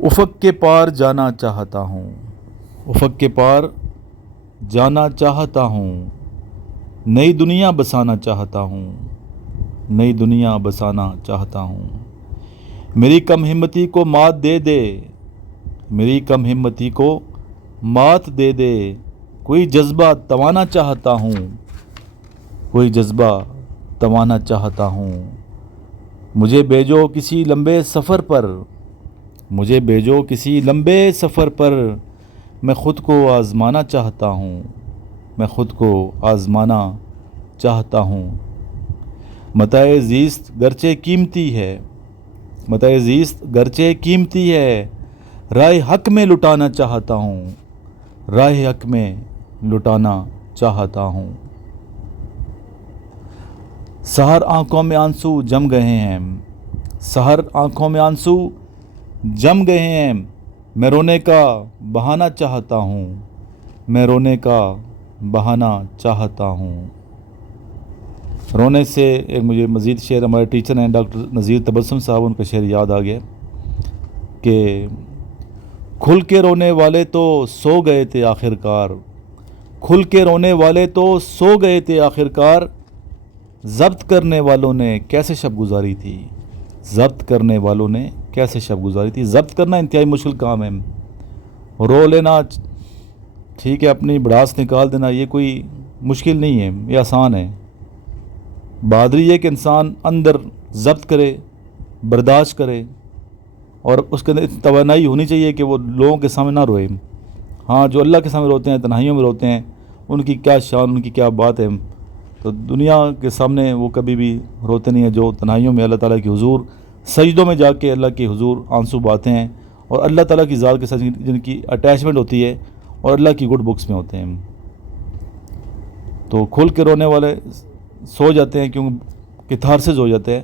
افق کے پار جانا چاہتا ہوں، افق کے پار جانا چاہتا ہوں، نئی دنیا بسانا چاہتا ہوں، نئی دنیا بسانا چاہتا ہوں۔ میری کم ہمتی کو مات دے دے، میری کم ہمتی کو مات دے دے، کوئی جذبہ توانا چاہتا ہوں، کوئی جذبہ توانا چاہتا ہوں۔ مجھے بھیجو کسی لمبے سفر پر، مجھے بھیجو کسی لمبے سفر پر، میں خود کو آزمانا چاہتا ہوں، میں خود کو آزمانا چاہتا ہوں۔ متاع زیست گرچہ قیمتی ہے، متاع زیست گرچہ قیمتی ہے، راہ حق میں لٹانا چاہتا ہوں، راہ حق میں لٹانا چاہتا ہوں۔ سحر آنکھوں میں آنسو جم گئے ہیں، سحر آنکھوں میں آنسو جم گئے ہیں، میں رونے کا بہانہ چاہتا ہوں، میں رونے کا بہانہ چاہتا ہوں۔ رونے سے ایک مجھے مزید شعر ہمارے ٹیچر ہیں ڈاکٹر نذیر تبسم صاحب، ان کا شعر یاد آ گیا کہ کھل کے رونے والے تو سو گئے تھے آخر کار، کھل کے رونے والے تو سو گئے تھے آخر کار، ضبط کرنے والوں نے کیسے شب گزاری تھی، ضبط کرنے والوں نے کیسے شب گزاری تھی۔ ضبط کرنا انتہائی مشکل کام ہے، رو لینا ٹھیک ہے، اپنی بڑاس نکال دینا یہ کوئی مشکل نہیں ہے، یہ آسان ہے۔ بہادری یہ کہ انسان اندر ضبط کرے، برداشت کرے، اور اس کے اندر توانائی ہونی چاہیے کہ وہ لوگوں کے سامنے نہ روئے۔ ہاں جو اللہ کے سامنے روتے ہیں، تنہائیوں میں روتے ہیں، ان کی کیا شان، ان کی کیا بات ہے، تو دنیا کے سامنے وہ کبھی بھی روتے نہیں ہیں۔ جو تنہائیوں میں اللہ تعالیٰ کی حضور سجدوں میں جا کے اللہ کے حضور آنسو بہاتے ہیں، اور اللہ تعالیٰ کی ذات کے ساتھ جن کی اٹیچمنٹ ہوتی ہے اور اللہ کی گڈ بکس میں ہوتے ہیں، تو کھل کے رونے والے سو جاتے ہیں کیونکہ کتھارسس ہو جاتے ہیں۔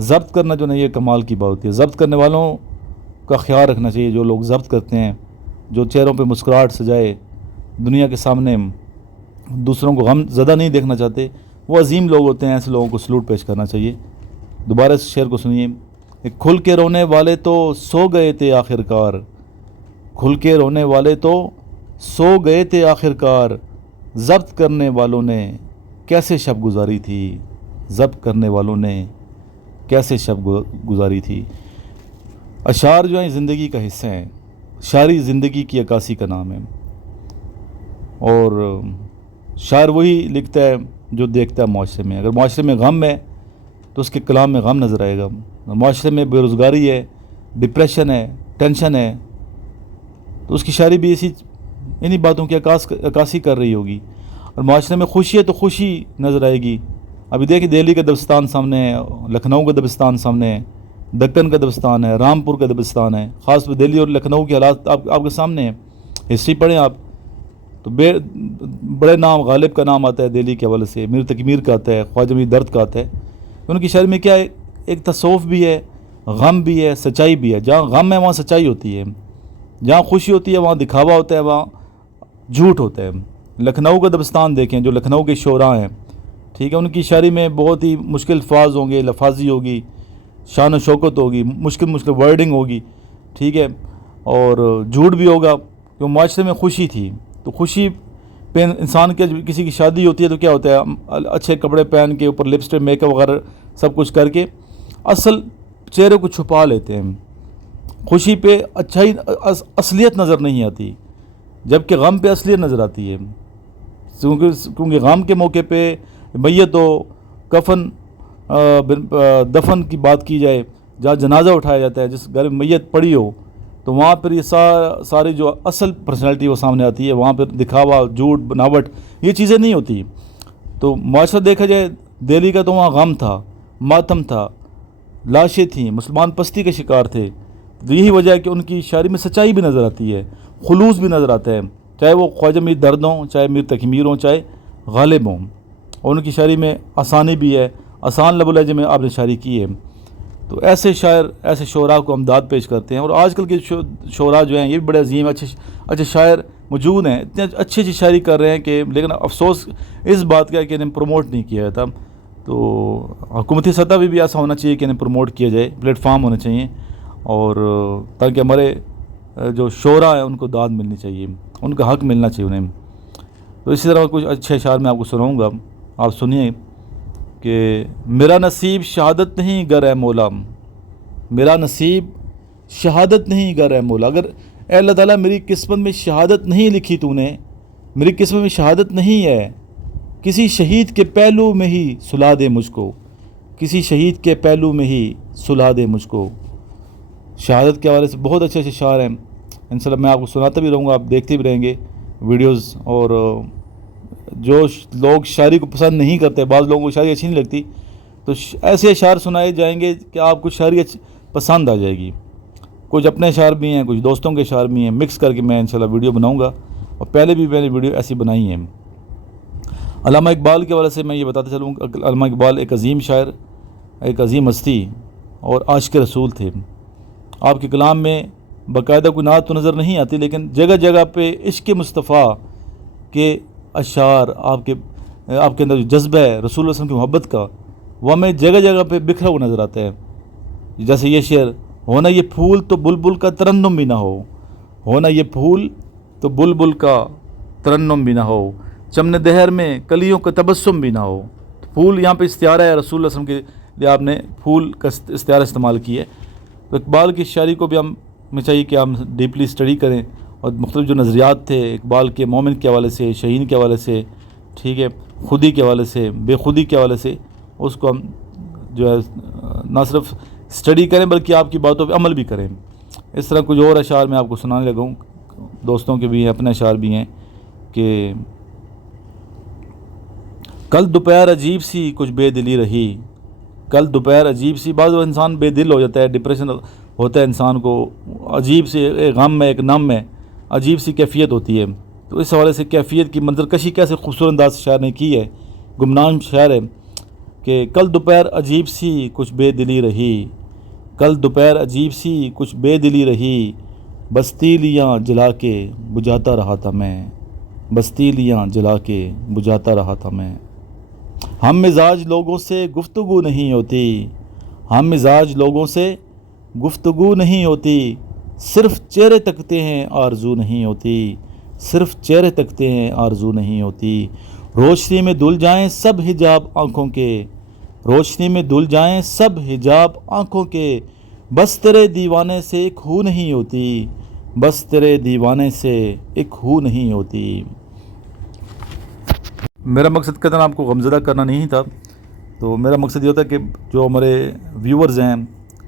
ضبط کرنا جو نہیں یہ کمال کی بات ہوتی ہے۔ ضبط کرنے والوں کا خیال رکھنا چاہیے، جو لوگ ضبط کرتے ہیں، جو چہروں پہ مسکراہٹ سجائے، دنیا کے سامنے دوسروں کو غم زدہ نہیں دیکھنا چاہتے، وہ عظیم لوگ ہوتے ہیں، ایسے لوگوں کو سلوٹ پیش کرنا چاہیے۔ دوبارہ اس شعر کو سنیے، کھل کے رونے والے تو سو گئے تھے آخر کار، کھل کے رونے والے تو سو گئے تھے آخر کار، ضبط کرنے والوں نے کیسے شب گزاری تھی، ضبط کرنے والوں نے کیسے شب گزاری تھی۔ اشعار جو ہیں زندگی کا حصہ ہیں، شاعری زندگی کی عکاسی کا نام ہے، اور شاعر وہی لکھتا ہے جو دیکھتا ہے معاشرے میں۔ اگر معاشرے میں غم ہے تو اس کے کلام میں غم نظر آئے گا، معاشرے میں بے روزگاری ہے، ڈپریشن ہے، ٹینشن ہے، تو اس کی شاعری بھی انہی باتوں کی عکاسی کر رہی ہوگی۔ اور معاشرے میں خوشی ہے تو خوشی نظر آئے گی۔ ابھی دیکھیں دہلی کا دبستان سامنے ہے، لکھنؤ کا دبستان سامنے ہے، دکن کا دبستان ہے، رامپور کا دبستان ہے، خاص طور دہلی اور لکھنؤ کے حالات آپ کے سامنے ہیں۔ ہسٹری پڑھیں آپ تو بڑے نام، غالب کا نام آتا ہے دہلی کے حوالے سے، میر تقی کا آتا ہے، خواجہ میر درد کا آتا ہے۔ ان کی شاعری میں کیا ہے، ایک تصوف بھی ہے، غم بھی ہے، سچائی بھی ہے۔ جہاں غم ہے وہاں سچائی ہوتی ہے، جہاں خوشی ہوتی ہے وہاں دکھاوا ہوتا ہے، وہاں جھوٹ ہوتا ہے۔ لکھنؤ کا دبستان دیکھیں، جو لکھنؤ کے شعراء ہیں، ٹھیک ہے، ان کی شاعری میں بہت ہی مشکل الفاظ ہوں گے، لفاظی ہوگی، شان و شوکت ہوگی، مشکل ورڈنگ ہوگی، ٹھیک ہے، اور جھوٹ بھی ہوگا، کیوں معاشرے میں خوشی تھی۔ تو خوشی پہ انسان کے کسی کی شادی ہوتی ہے تو کیا ہوتا ہے، اچھے کپڑے پہن کے اوپر لپسٹک، میک اپ وغیرہ سب کچھ کر کے اصل چہرے کو چھپا لیتے ہیں۔ خوشی پہ اچھائی، اصلیت نظر نہیں آتی، جبکہ غم پہ اصلیت نظر آتی ہے۔ کیونکہ غم کے موقع پہ میت و کفن دفن کی بات کی جائے، جہاں جنازہ اٹھایا جاتا ہے، جس گھر میں میت پڑی ہو، تو وہاں پر یہ ساری جو اصل پرسنالٹی وہ سامنے آتی ہے۔ وہاں پر دکھاوا، جھوٹ، بناوٹ یہ چیزیں نہیں ہوتی۔ تو معاشرہ دیکھا جائے دہلی کا تو وہاں غم تھا، ماتم تھا، لاشیں تھیں، مسلمان پستی کے شکار تھے۔ یہی وجہ ہے کہ ان کی شاعری میں سچائی بھی نظر آتی ہے، خلوص بھی نظر آتا ہے، چاہے وہ خواجہ میر درد ہوں، چاہے میر تقی میر ہوں، چاہے غالب ہوں۔ اور ان کی شاعری میں آسانی بھی ہے، آسان لب و لہجے میں آپ نے شاعری کی ہے۔ تو ایسے شاعر، ایسے شعراء کو ہم داد پیش کرتے ہیں۔ اور آج کل کے شعراء جو ہیں یہ بھی بڑے عظیم اچھے شاعر موجود ہیں، اتنے اچھی شاعری کر رہے ہیں کہ، لیکن افسوس اس بات کا ہے کہ انہیں پروموٹ نہیں کیا جاتا۔ تو حکومتی سطح پہ بھی ایسا ہونا چاہیے کہ انہیں پروموٹ کیا جائے، پلیٹ فارم ہونے چاہیے، اور تاکہ ہمارے جو شعراء ہیں ان کو داد ملنی چاہیے، ان کا حق ملنا چاہیے انہیں۔ تو اسی طرح کچھ اچھے اشعار میں آپ کو سناؤں گا، آپ سنیے کہ میرا نصیب شہادت نہیں گر اے مولا، میرا نصیب شہادت نہیں گر اے مولا، اگر اے اللہ تعالیٰ میری قسمت میں شہادت نہیں لکھی تو نے، میری قسمت میں شہادت نہیں ہے، کسی شہید کے پہلو میں ہی سلا دے مجھ کو، کسی شہید کے پہلو میں ہی سلا دے مجھ کو۔ شہادت کے حوالے سے بہت اچھے اچھے شعر ہیں، انشاءاللہ میں آپ کو سناتا بھی رہوں گا، آپ دیکھتے بھی رہیں گے ویڈیوز۔ اور جو لوگ شاعری کو پسند نہیں کرتے، بعض لوگوں کو شاعری اچھی نہیں لگتی، تو ایسے اشعار سنائے جائیں گے کہ آپ کو شاعری پسند آ جائے گی۔ کچھ اپنے اشعار بھی ہیں، کچھ دوستوں کے اشعار بھی ہیں، مکس کر کے میں انشاءاللہ ویڈیو بناؤں گا، اور پہلے بھی میں نے ویڈیو ایسی بنائی ہیں۔ علامہ اقبال کے حوالے سے میں یہ بتاتا چلوں کہ علامہ اقبال ایک عظیم شاعر، ایک عظیم ہستی اور عاشق رسول تھے۔ آپ کے کلام میں باقاعدہ کوئی نعت تو نظر نہیں آتی، لیکن جگہ جگہ پہ عشق مصطفیٰ کے اشعار، آپ کے اندر جو جذبہ ہے رسول اللہ صلی اللہ علیہ وسلم کی محبت کا، وہ ہمیں جگہ جگہ پہ بکھرا ہوا نظر آتا ہے۔ جیسے یہ شعر، ہونا یہ پھول تو بلبل کا ترنم بھی نہ ہو، ہونا یہ پھول تو بلبل کا ترنم بھی نہ ہو، چمن دہر میں کلیوں کا تبسم بھی نہ ہو۔ پھول یہاں پہ استعارہ ہے، رسول اللہ صلی اللہ علیہ وسلم کے لیے آپ نے پھول کا استعارہ استعمال کی ہے۔ تو اقبال کی شاعری کو بھی ہمیں چاہیے کہ ہم ڈیپلی اسٹڈی کریں، اور مختلف جو نظریات تھے اقبال کے، مومن کے حوالے سے، شہین کے حوالے سے، ٹھیک ہے، خودی کے حوالے سے، بے خودی کے حوالے سے، اس کو ہم جو ہے نہ صرف اسٹڈی کریں بلکہ آپ کی باتوں پہ عمل بھی کریں۔ اس طرح کچھ اور اشعار میں آپ کو سنانے لگا ہوں، دوستوں کے بھی ہیں، اپنے اشعار بھی ہیں کہ کل دوپہر عجیب سی کچھ بے دلی رہی، کل دوپہر عجیب سی، بعض انسان بے دل ہو جاتا ہے، ڈپریشن ہوتا ہے انسان کو، عجیب سی ایک غم ہے، ایک نم ہے، عجیب سی کیفیت ہوتی ہے۔ تو اس حوالے سے کیفیت کی منظر کشی کیسے خوبصورت انداز سے شاعر نے کی ہے، گمنام شعر ہے کہ کل دوپہر عجیب سی کچھ بے دلی رہی، کل دوپہر عجیب سی کچھ بے دلی رہی، بس تیلیاں جلا کے بجھاتا رہا تھا میں، بس تیلیاں جلا کے بجھاتا رہا تھا میں۔ ہم مزاج لوگوں سے گفتگو نہیں ہوتی، ہم مزاج لوگوں سے گفتگو نہیں ہوتی، صرف چہرے تکتے ہیں آرزو نہیں ہوتی، صرف چہرے تکتے ہیں آرزو نہیں ہوتی۔ روشنی میں دھل جائیں سب حجاب آنکھوں کے، روشنی میں دھل جائیں سب حجاب آنکھوں کے، بس تیرے دیوانے سے ایک ہو نہیں ہوتی، بس تیرے دیوانے سے ایک ہو نہیں ہوتی۔ میرا مقصد قطعاً آپ کو غمزدہ کرنا نہیں تھا، تو میرا مقصد یہ ہوتا ہے کہ جو ہمارے ویورز ہیں،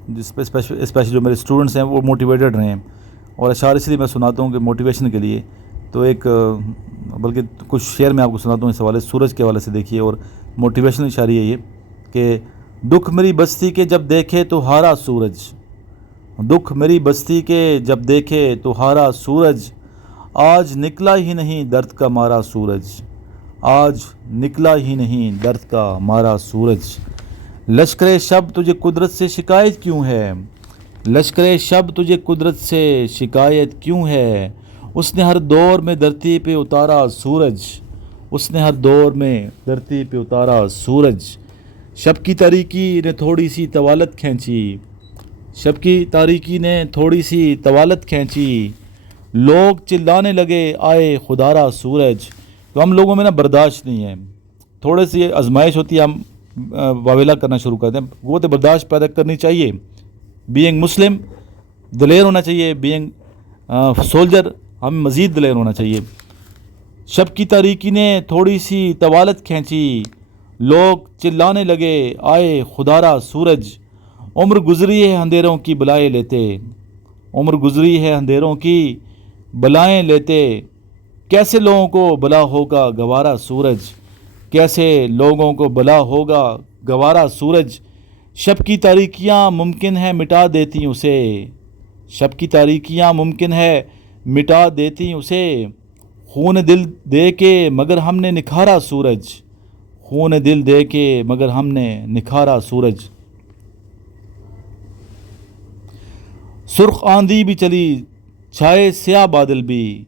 جس پہ اسپیشلی جو میرے اسٹوڈنٹس ہیں، وہ موٹیویٹڈ رہیں، اور اشعار اس لیے میں سناتا ہوں کہ موٹیویشن کے لیے۔ تو ایک بلکہ کچھ شعر میں آپ کو سناتا ہوں اس حوالے سے، سورج کے حوالے سے دیکھیے، اور موٹیویشنل شاعری ہے یہ کہ دکھ میری بستی کے جب دیکھے تو ہارا سورج، دکھ میری بستی کے جب دیکھے تو ہارا سورج، آج نکلا ہی نہیں درد کا مارا سورج، آج نکلا ہی نہیں درد کا مارا سورج۔ لشکر شب تجھے قدرت سے شکایت کیوں ہے، لشکر شب تجھے قدرت سے شکایت کیوں ہے، اس نے ہر دور میں دھرتی پہ اتارا سورج، اس نے ہر دور میں دھرتی پہ اتارا سورج۔ شب کی تاریکی نے تھوڑی سی طوالت کھینچی، شب کی تاریکی نے تھوڑی سی طوالت کھینچی، لوگ چلانے لگے آئے خدارا سورج۔ تو ہم لوگوں میں نا برداشت نہیں ہے، تھوڑے سی آزمائش ہوتی ہے، ہم واویلا کرنا شروع کرتے ہیں۔ قوت برداشت پیدا کرنی چاہیے، بینگ مسلم دلیر ہونا چاہیے، بینگ سولجر ہمیں مزید دلیر ہونا چاہیے۔ شب کی تاریکی نے تھوڑی سی طوالت کھینچی، لوگ چلانے لگے آئے خدارا سورج، عمر گزری ہے اندھیروں کی بلائیں لیتے، عمر گزری ہے اندھیروں کی بلائیں لیتے، کیسے لوگوں کو بلا ہوگا گوارا سورج، کیسے لوگوں کو بلا ہوگا گوارا سورج۔ شب کی تاریکیاں ممکن ہے مٹا دیتی اسے، شب کی تاریکیاں ممکن ہے مٹا دیتی اسے، خون دل دے کے مگر ہم نے نکھارا سورج، خون دل دے کے مگر ہم نے نکھارا سورج۔ سرخ آندھی بھی چلی چھائے سیاہ بادل بھی،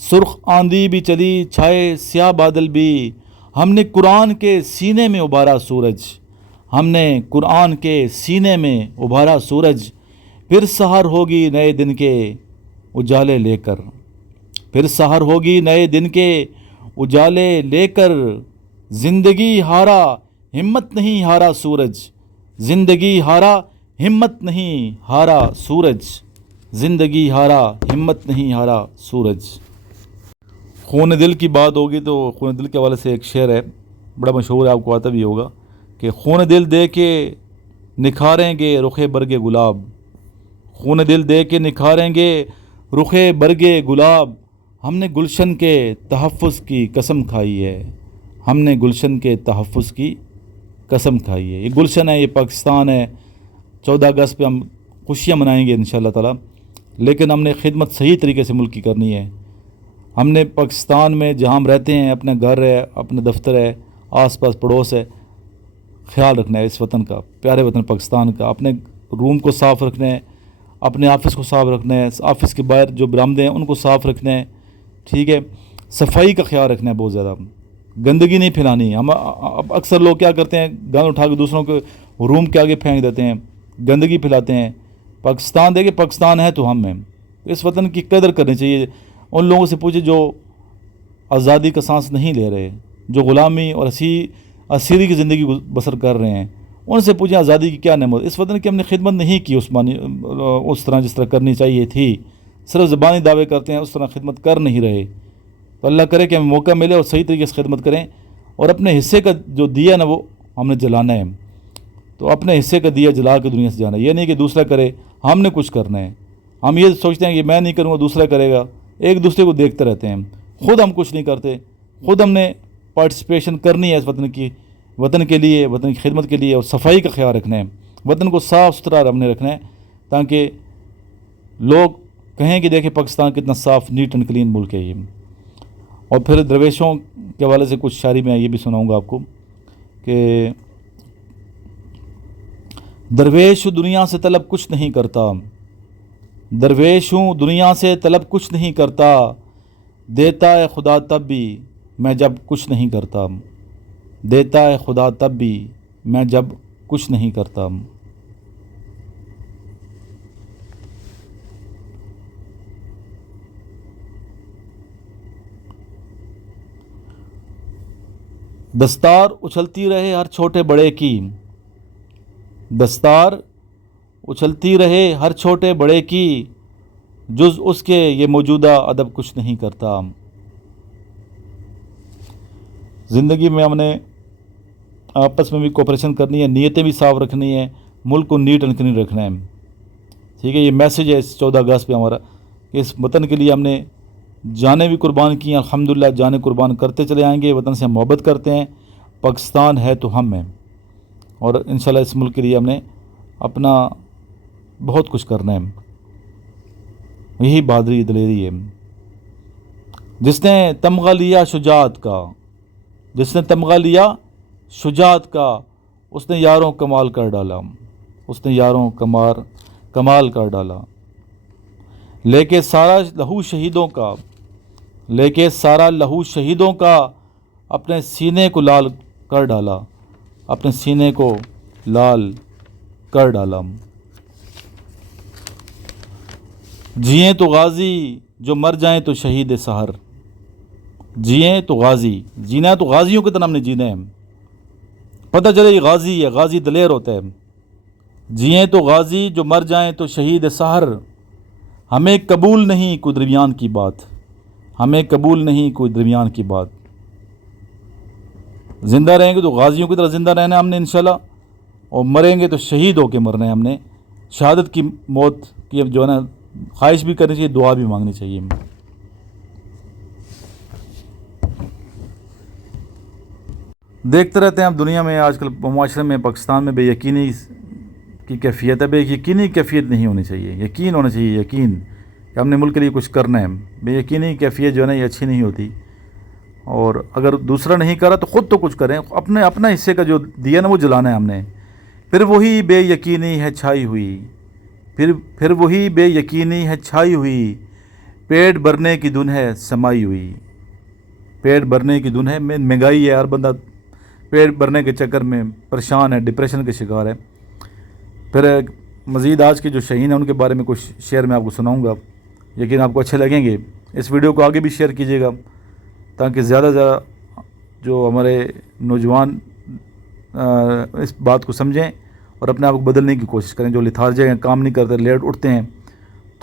سرخ آندھی بھی چلی چھائے سیاہ بادل بھی، ہم نے قرآن کے سینے میں ابھارا سورج، ہم نے قرآن کے سینے میں ابھارا سورج۔ پھر سحر ہوگی نئے دن کے، اجالے لے کر، پھر سحر ہوگی نئے دن کے اجالے لے کر، زندگی ہارا ہمت نہیں ہارا سورج، زندگی ہارا ہمت نہیں ہارا سورج، زندگی ہارا ہمت نہیں ہارا سورج۔ خون دل کی بات ہوگی تو خون دل کے حوالے سے ایک شعر ہے، بڑا مشہور ہے، آپ کو آتا بھی ہوگا کہ خون دل دے کے نکھاریں گے رخ برگ گلاب، خون دل دے کے نکھاریں گے رخ برگ گلاب، ہم نے گلشن کے تحفظ کی قسم کھائی ہے، ہم نے گلشن کے تحفظ کی قسم کھائی ہے۔ یہ گلشن ہے، یہ پاکستان ہے، 14 اگست پہ ہم خوشیاں منائیں گے انشاءاللہ تعالی، لیکن ہم نے خدمت صحیح طریقے سے ملک کی کرنی ہے۔ ہم نے پاکستان میں جہاں ہم رہتے ہیں، اپنا گھر ہے، اپنا دفتر ہے، آس پاس پڑوس ہے، خیال رکھنا ہے اس وطن کا، پیارے وطن پاکستان کا، اپنے روم کو صاف رکھنا ہے، اپنے آفس کو صاف رکھنا ہے، آفس کے باہر جو برآمدے ہیں ان کو صاف رکھنا ہے، ٹھیک ہے، صفائی کا خیال رکھنا ہے، بہت زیادہ گندگی نہیں پھیلانی۔ ہم اب اکثر لوگ کیا کرتے ہیں، گند اٹھا کے دوسروں کے روم کے آگے پھینک دیتے ہیں، گندگی پھیلاتے ہیں۔ پاکستان دیکھیں، پاکستان ہے تو ہم ہیں، اس وطن کی قدر کرنی چاہیے۔ ان لوگوں سے پوچھے جو آزادی کا سانس نہیں لے رہے، جو غلامی اور اسیری کی زندگی بسر کر رہے ہیں، ان سے پوچھیں آزادی کی کیا نعمت۔ اس وطن کی ہم نے خدمت نہیں کی اس طرح جس طرح کرنی چاہیے تھی، صرف زبانی دعوے کرتے ہیں، اس طرح خدمت کر نہیں رہے۔ تو اللہ کرے کہ ہمیں موقع ملے اور صحیح طریقے سے خدمت کریں، اور اپنے حصے کا جو دیا نا وہ ہم نے جلانا ہے۔ تو اپنے حصے کا دیا جلا کے دنیا سے جانا ہے، یہ نہیں کہ دوسرا کرے ہم نے کچھ کرنا ہے۔ ہم یہ سوچتے ہیں کہ میں نہیں کروں گا دوسرا کرے گا، ایک دوسرے کو دیکھتے رہتے ہیں، خود ہم کچھ نہیں کرتے۔ خود ہم نے پارٹیسپیشن کرنی ہے اس وطن کے لیے، وطن کی خدمت کے لیے، اور صفائی کا خیال رکھنا ہے، وطن کو صاف ستھرا ہم نے رکھنا ہے، تاکہ لوگ کہیں کہ دیکھیں پاکستان کتنا صاف، نیٹ اینڈ کلین ملک ہے یہ۔ اور پھر درویشوں کے حوالے سے کچھ شاعری میں یہ بھی سناؤں گا آپ کو کہ درویش دنیا سے طلب کچھ نہیں کرتا، درویش ہوں دنیا سے طلب کچھ نہیں کرتا، دیتا ہے خدا تب بھی میں جب کچھ نہیں کرتا، دیتا ہے خدا تب بھی میں جب کچھ نہیں کرتا۔ دستار اچھلتی رہے ہر چھوٹے بڑے کی، دستار اچھلتی رہے ہر چھوٹے بڑے کی، جز اس کے یہ موجودہ ادب کچھ نہیں کرتا۔ زندگی میں ہم نے آپس میں بھی کوپریشن کرنی ہے، نیتیں بھی صاف رکھنی ہے، ملک کو نیٹ اینڈ کلین رکھنا ہے، ٹھیک ہے۔ یہ میسیج ہے اس 14 اگست پہ ہمارا کہ اس وطن کے لیے ہم نے جانیں بھی قربان کی ہیں، الحمدللہ جانیں قربان کرتے چلے آئیں گے۔ وطن سے ہم محبت کرتے ہیں، پاکستان ہے تو ہم ہیں، اور انشاءاللہ اس ملک کے لیے ہم نے اپنا بہت کچھ کرنا ہے۔ یہی بہادری دلیری ہے۔ جس نے تمغہ لیا شجاعت کا، جس نے تمغہ لیا شجاعت کا، اس نے یاروں کمال کر ڈالا، اس نے یاروں کمال کر ڈالا۔ لے کے سارا لہو شہیدوں کا، لے کے سارا لہو شہیدوں کا، اپنے سینے کو لال کر ڈالا، اپنے سینے کو لال کر ڈالا۔ جئیں تو غازی جو مر جائیں تو شہید سحر، جئیں تو غازی، جینا ہے تو غازیوں کی طرح ہم نے جینا ہے، پتہ چلے یہ غازی ہے، غازی دلیر ہوتا ہے۔ جئیں تو غازی جو مر جائیں تو شہید سحر، ہمیں قبول نہیں کوئی درمیان کی بات، ہمیں قبول نہیں کوئی درمیان کی بات۔ زندہ رہیں گے تو غازیوں کی طرح زندہ رہنا ہے ہم نے انشاءاللہ، اور مریں گے تو شہید ہو کے مرنا ہے ہم نے۔ شہادت کی موت کی اب جو ہے نا خواہش بھی کرنی چاہیے، دعا بھی مانگنی چاہیے۔ دیکھتے رہتے ہیں اب دنیا میں آج کل معاشرے میں، پاکستان میں بے یقینی کی کیفیت ہے۔ بے یقینی کیفیت نہیں ہونی چاہیے، یقین ہونا چاہیے، یقین کہ ہم نے ملک کے لیے کچھ کرنا ہے۔ بے یقینی کیفیت جو ہے نا یہ اچھی نہیں ہوتی، اور اگر دوسرا نہیں کرا تو خود تو کچھ کریں، اپنا حصے کا جو دیا نا وہ جلانا ہے ہم نے۔ پھر وہی بے یقینی ہے چھائی ہوئی، پھر وہی بے یقینی ہے چھائی ہوئی، پیٹ بھرنے کی دھن ہے سمائی ہوئی، پیٹ بھرنے کی دھن ہے۔ مہنگائی ہے، ہر بندہ پیٹ بھرنے کے چکر میں پریشان ہے، ڈپریشن کے شکار ہے۔ پھر مزید آج کے جو شہین ہیں ان کے بارے میں کچھ شعر میں آپ کو سناؤں گا یقین آپ کو اچھے لگیں گے. اس ویڈیو کو آگے بھی شیئر کیجیے گا تاکہ زیادہ سے زیادہ جو ہمارے نوجوان اس بات کو سمجھیں اور اپنے آپ کو بدلنے کی کوشش کریں. جو لتھارجے ہیں, کام نہیں کرتے, لیٹ اٹھتے ہیں,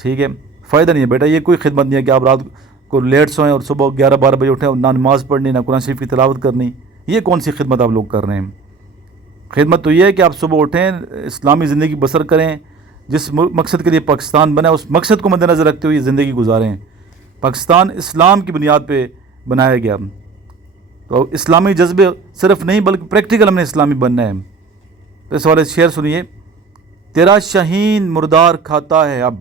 ٹھیک ہے, فائدہ نہیں ہے بیٹا. یہ کوئی خدمت نہیں ہے کہ آپ رات کو لیٹ سوئیں اور صبح 11-12 بجے اٹھیں اور نہ نماز پڑھنی, نہ قرآن شریف کی تلاوت کرنی. یہ کون سی خدمت آپ لوگ کر رہے ہیں؟ خدمت تو یہ ہے کہ آپ صبح اٹھیں, اسلامی زندگی بسر کریں, جس مقصد کے لیے پاکستان بنا اس مقصد کو مد نظر رکھتے ہوئے زندگی گزاریں. پاکستان اسلام کی بنیاد پہ بنایا گیا, تو اسلامی جذبے صرف نہیں بلکہ پریکٹیکل ہم نے اسلامی بننا ہے. تو اس والے شعر سنیے. تیرا شہین مردار کھاتا ہے اب,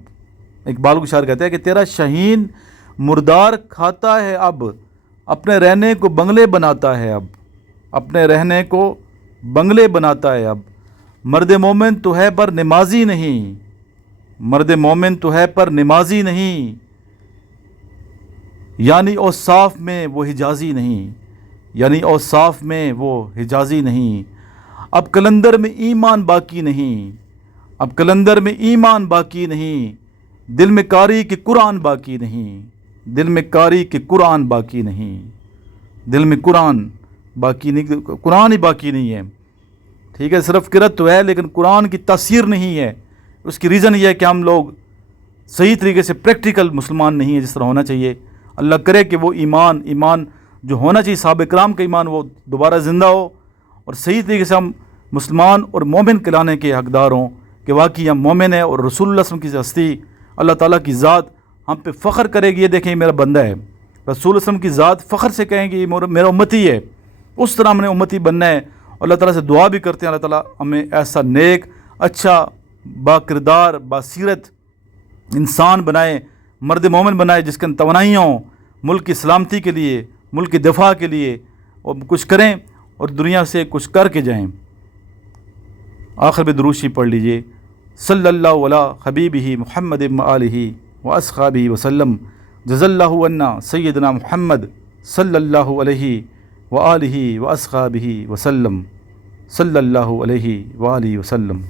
اقبال کو شاعر کہتا ہے کہ تیرا شہین مردار کھاتا ہے اب, اپنے رہنے کو بنگلے بناتا ہے اب, اپنے رہنے کو بنگلے بناتا ہے اب. مرد مومن تو ہے پر نمازی نہیں, مرد مومن تو ہے پر نمازی نہیں, یعنی اوصاف میں وہ حجازی نہیں, یعنی اوصاف میں وہ حجازی نہیں. اب کلندر میں ایمان باقی نہیں, اب کلندر میں ایمان باقی نہیں, دل میں کاری کہ قرآن باقی نہیں, دل میں کاری کہ قرآن باقی نہیں, دل میں قرآن باقی نہیں, قرآن ہی باقی نہیں ہے. ٹھیک ہے, صرف قرأت تو ہے لیکن قرآن کی تاثیر نہیں ہے. اس کی ریزن یہ ہے کہ ہم لوگ صحیح طریقے سے پریکٹیکل مسلمان نہیں ہیں جس طرح ہونا چاہیے. اللہ کرے کہ وہ ایمان جو ہونا چاہیے صحابہ کرام کا ایمان وہ دوبارہ زندہ ہو, اور صحیح طریقے سے ہم مسلمان اور مومن کہلانے کے حقدار ہوں کہ واقعی ہم مومن ہیں, اور رسول اللہ صلی اللہ علیہ وسلم کی ہستی, اللہ تعالیٰ کی ذات ہم پہ فخر کرے گی. یہ دیکھیں میرا بندہ ہے, رسول اللہ صلی اللہ علیہ وسلم کی ذات فخر سے کہیں گی میرا امتی ہے. اس طرح ہم نے امتی بننا ہے. اللہ تعالیٰ سے دعا بھی کرتے ہیں اللہ تعالیٰ ہمیں ایسا نیک, اچھا, با کردار, باسیرت انسان بنائے, مرد مومن بنائے جس کے اندر توانائیاں ہوں ملک کی سلامتی کے لیے, ملک کی دفاع کے لیے, اور کچھ کریں اور دنیا سے کچھ کر کے جائیں. آخر میں درود شریف پڑھ لیجئے. صلی اللہ علی حبیبہ محمد آلہ و اصحابہ وسلم. جزا اللہ عنا سیدنا محمد صلی اللہ علیہ وآلہ و اصحابہ وسلم. صلی اللہ علیہ وآلہ وسلم.